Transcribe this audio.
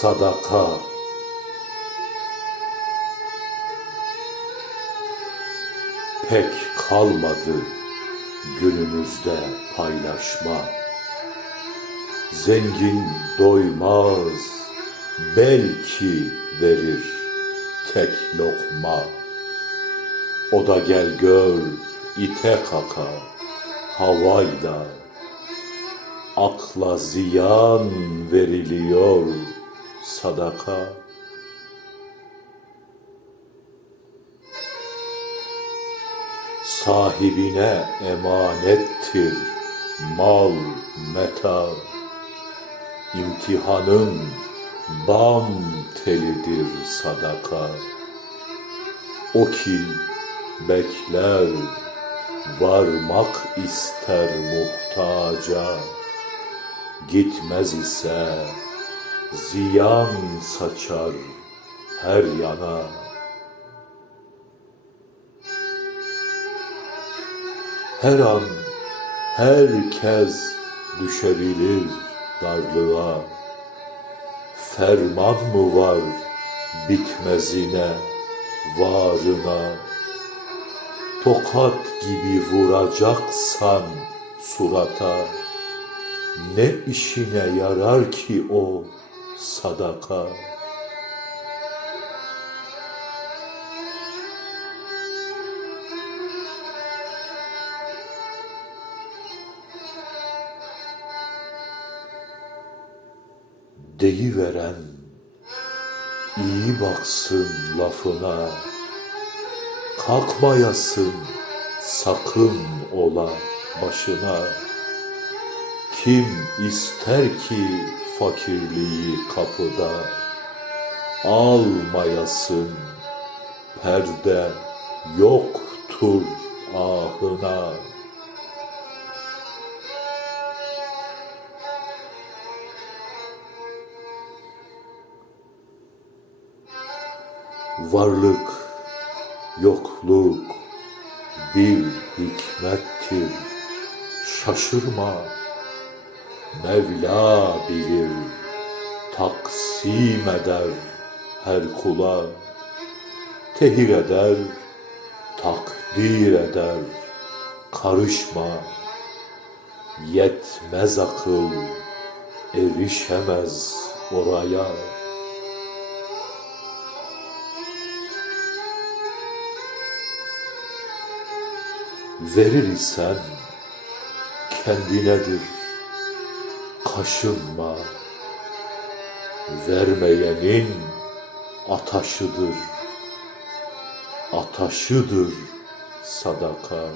sadaka pek kalmadı günümüzde paylaşma. Zengin doymaz, belki verir tek lokma. O da gel gör ite kaka havayla akla ziyan veriliyor sadaka. Sahibine emanettir mal meta. İmtihanın bam telidir sadaka. O ki bekler, varmak ister muhtaca. Gitmez ise ziyan saçar her yana. Her an herkes düşebilir darlığa. Ferman mı var bitmezine, varına? Tokat gibi vuracaksan surata, ne işine yarar ki o sadaka? Deyiveren iyi baksın lafına, kalkmayasın sakın ola başına. Kim ister ki fakirliği kapıda, almayasın perde yoktur ahına. Varlık, yokluk bir hikmettir. Şaşırma, Mevla bilir, taksim eder her kula. Tehir eder, takdir eder, karışma. Yetmez akıl, erişemez oraya. Verir isen kendinedir. Kaşınma. Vermeyenin ataşıdır. Ataşıdır sadaka.